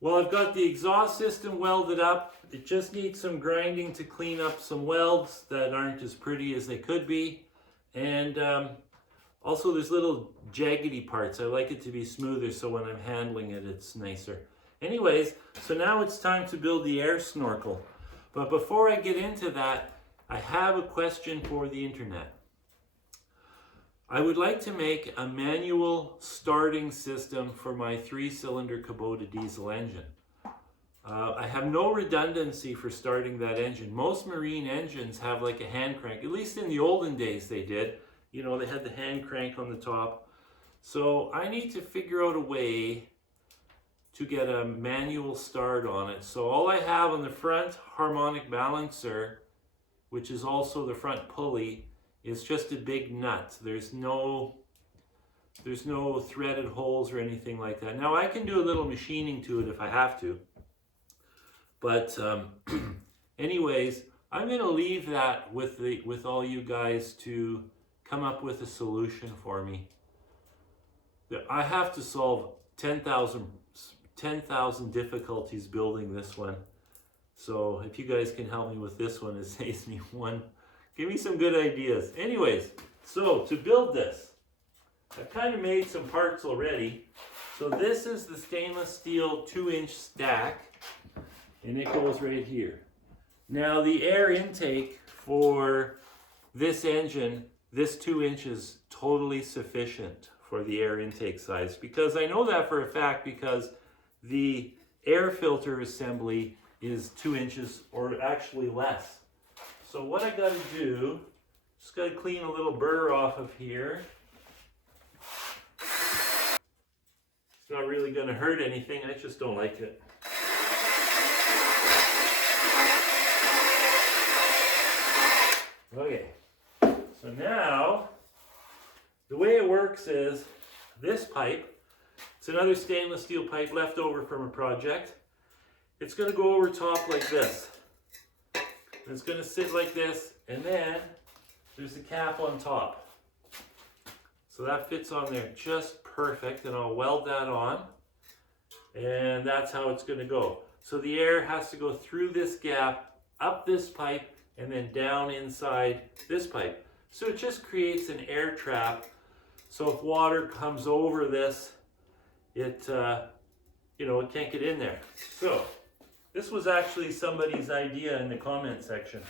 Well, I've got the exhaust system welded up. It just needs some grinding to clean up some welds that aren't as pretty as they could be. And also there's little jaggedy parts. I like it to be smoother so when I'm handling it, it's nicer. Anyways, so now it's time to build the air snorkel. But before I get into that, I have a question for the internet. I would like to make a manual starting system for my 3-cylinder Kubota diesel engine. I have no redundancy for starting that engine. Most marine engines have like a hand crank, at least in the olden days they did. You know, they had the hand crank on the top. So I need to figure out a way to get a manual start on it. So all I have on the front harmonic balancer, which is also the front pulley, is just a big nut. There's no threaded holes or anything like that. Now I can do a little machining to it if I have to. But anyways, I'm gonna leave that with all you guys to come up with a solution for me. I have to solve 10,000 difficulties building this one. So if you guys can help me with this one, it saves me one. Give me some good ideas. Anyways, so to build this, I've kind of made some parts already. So this is the stainless steel 2-inch stack, and it goes right here. Now the air intake for this engine, this 2 inches, totally sufficient for the air intake size, because I know that for a fact because the air filter assembly is 2 inches or actually less. So what I got to do, just got to clean a little burr off of here. It's not really going to hurt anything, I just don't like it. Okay, so now the way it works is this pipe, it's another stainless steel pipe left over from a project. It's going to go over top like this. It's going to sit like this, and then there's a cap on top. So that fits on there just perfect, and I'll weld that on, and that's how it's going to go. So the air has to go through this gap, up this pipe, and then down inside this pipe. So it just creates an air trap. So if water comes over this, it it can't get in there. So this was actually somebody's idea in the comment section,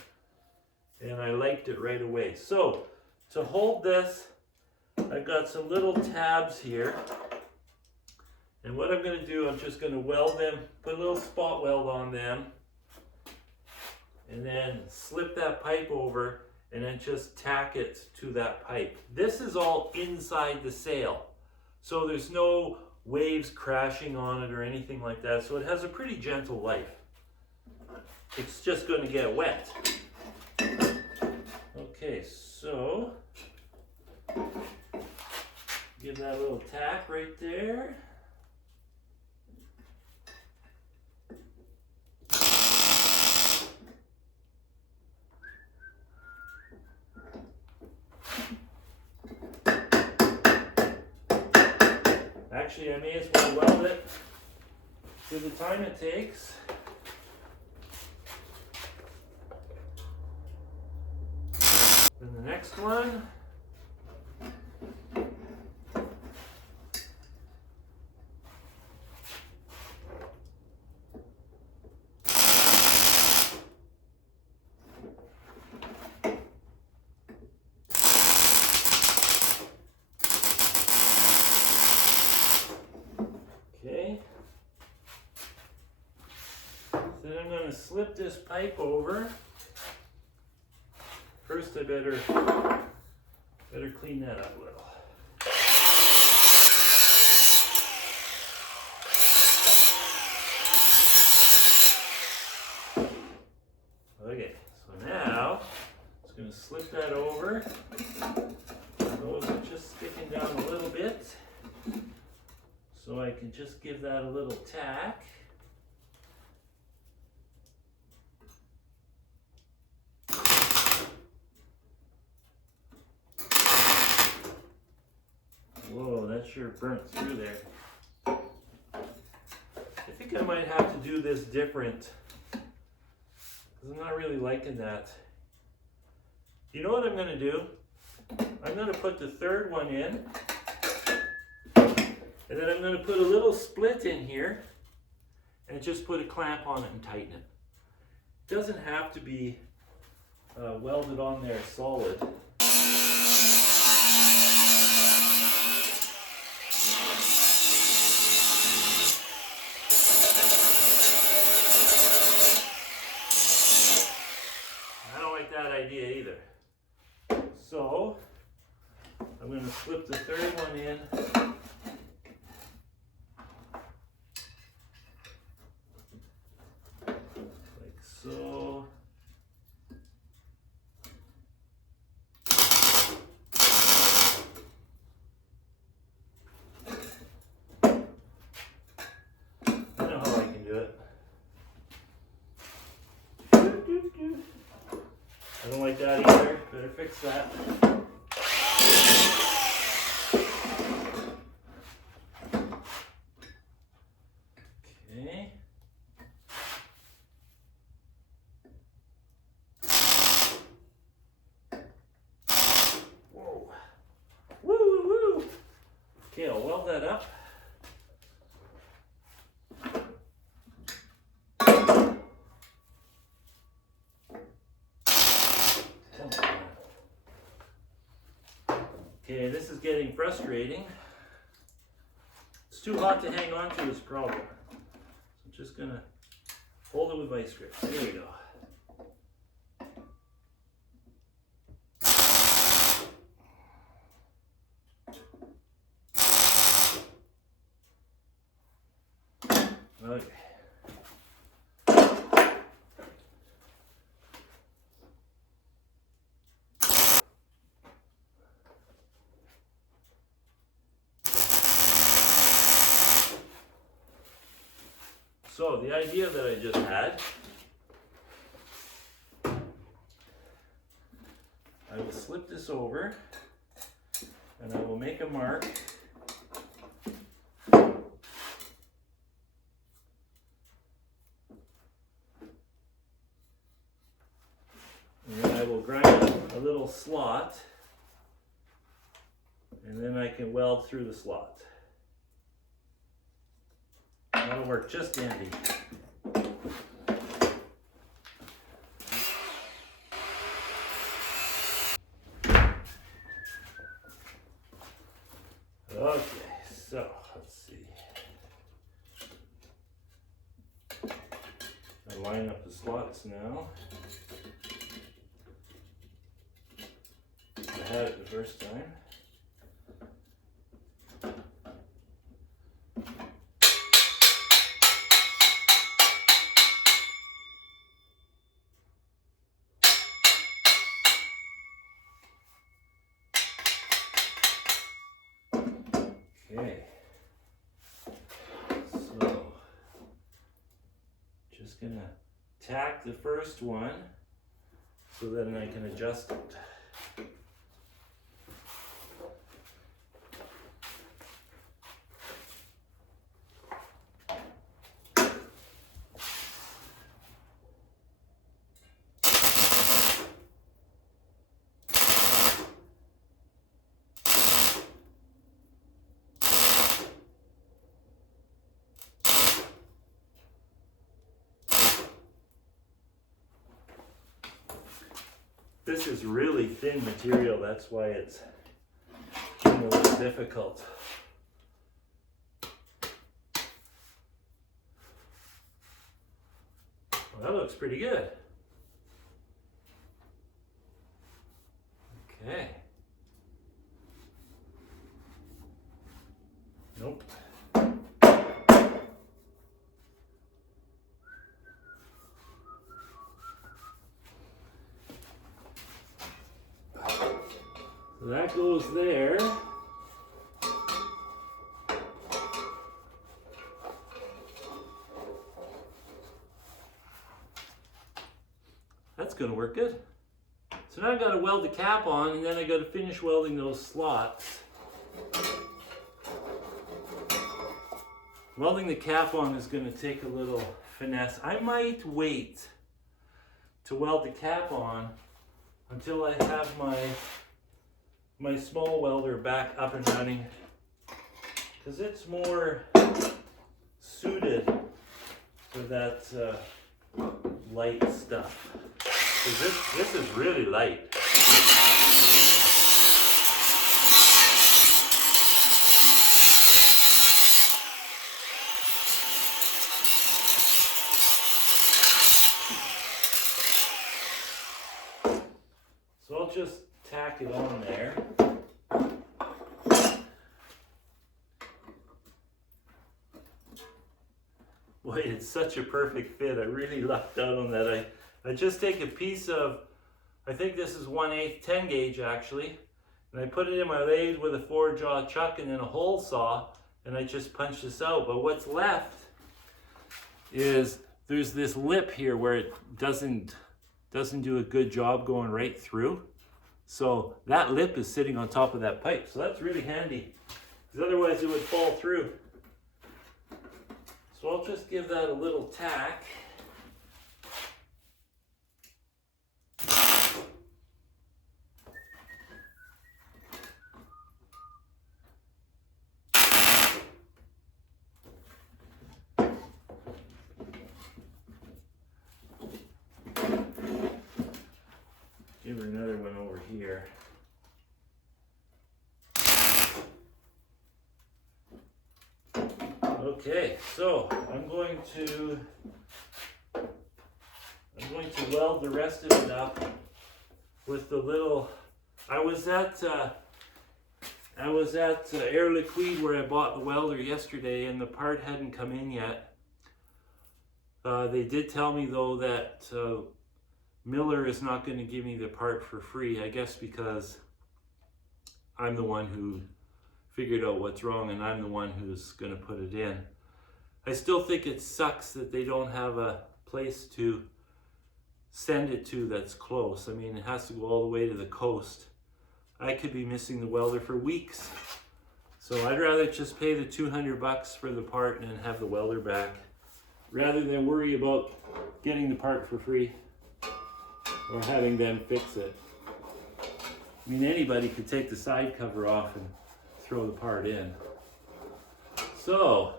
and I liked it right away. So to hold this, I've got some little tabs here, and what I'm going to do, I'm just going to weld them, put a little spot weld on them, and then slip that pipe over, and then just tack it to that pipe. This is all inside the sail, so there's no waves crashing on it or anything like that, so it has a pretty gentle life. It's just going to get wet. Okay, so give that a little tack right there. Actually, I may as well weld it to the time it takes. Then the next one. Okay. Then I'm going to slip this pipe over. First I better clean that up a little. Okay, so now I'm just going to slip that over. Those are just sticking down a little bit, so I can just give that a little tack. Whoa, that sure burnt through there. think I might have to do this different, because I'm not really liking that. You know what I'm going to do? I'm going to put the third one in, and then I'm going to put a little split in here and just put a clamp on it and tighten it. It doesn't have to be welded on there solid. I don't like that idea either. So I'm going to slip the third one in. Like so. I know how I can do it. I don't like that either. Better fix that. Okay. Whoa. Woo woo. Okay, I'll weld that up. Okay, this is getting frustrating. It's too hot to hang on to is a problem. So I'm just gonna hold it with vice grips. There we go. Okay. So the idea that I just had, I will slip this over and I will make a mark. And then I will grind a little slot, and then I can weld through the slot. That'll work just dandy. Okay, so let's see. I line up the slots now. I had it the first time. Okay, so just gonna tack the first one so then I can adjust it. This is really thin material, that's why it's a little difficult. Well, that looks pretty good. Okay. Nope. So that goes there. That's going to work good. So now I've got to weld the cap on, and then I got to finish welding those slots. Welding the cap on is going to take a little finesse. I might wait to weld the cap on until I have my small welder back up and running, because it's more suited for that light stuff. Because this is really light. So I'll just tack it on there. Boy, it's such a perfect fit. I really lucked out on that. I just take a piece of, I think this is 1/8 10 gauge actually, and I put it in my lathe with a 4-jaw chuck and then a hole saw, and I just punch this out. But what's left is there's this lip here where it doesn't do a good job going right through. So that lip is sitting on top of that pipe. So that's really handy, because otherwise it would fall through. So I'll just give that a little tack. Give her another one over here. Okay, so I'm going to weld the rest of it up with the little. I was at Air Liquide where I bought the welder yesterday, and the part hadn't come in yet. They did tell me though that Miller is not going to give me the part for free, I guess because I'm the one who figured out what's wrong and I'm the one who's going to put it in. I still think it sucks that they don't have a place to send it to that's close. I mean, it has to go all the way to the coast. I could be missing the welder for weeks. So I'd rather just pay the $200 for the part and have the welder back, rather than worry about getting the part for free or having them fix it. I mean, anybody could take the side cover off and throw the part in. So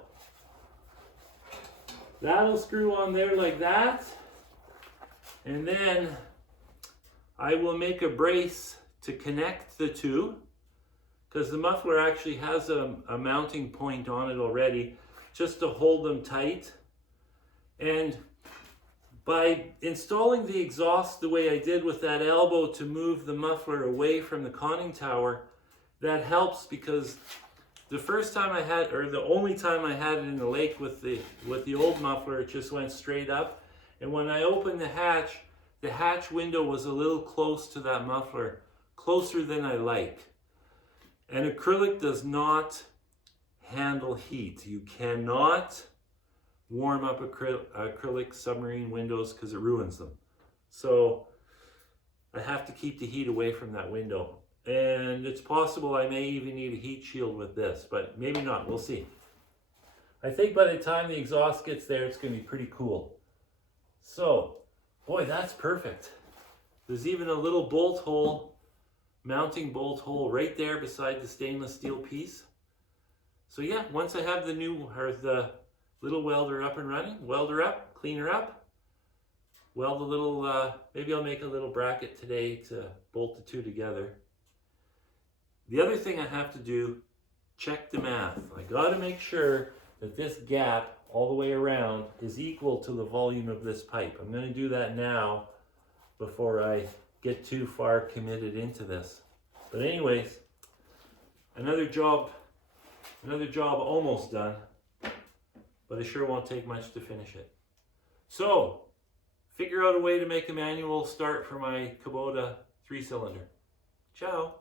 that'll screw on there like that, and then I will make a brace to connect the two, because the muffler actually has a mounting point on it already, just to hold them tight. And by installing the exhaust the way I did with that elbow to move the muffler away from the conning tower, that helps, because the first time I had, or the only time I had it in the lake with the old muffler, it just went straight up. And when I opened the hatch window was a little close to that muffler, closer than I like. And acrylic does not handle heat. You cannot warm up acrylic submarine windows because it ruins them. So I have to keep the heat away from that window. And it's possible I may even need a heat shield with this, but maybe not, we'll see. I think by the time the exhaust gets there, it's gonna be pretty cool. So, boy, that's perfect. There's even a little bolt hole, mounting bolt hole right there beside the stainless steel piece. So yeah, once I have the little welder up and running, weld her up, clean her up, weld a little, maybe I'll make a little bracket today to bolt the two together. The other thing I have to do, check the math. I gotta make sure that this gap all the way around is equal to the volume of this pipe. I'm gonna do that now before I get too far committed into this. But anyways, another job almost done, but it sure won't take much to finish it. So, figure out a way to make a manual start for my Kubota 3-cylinder. Ciao.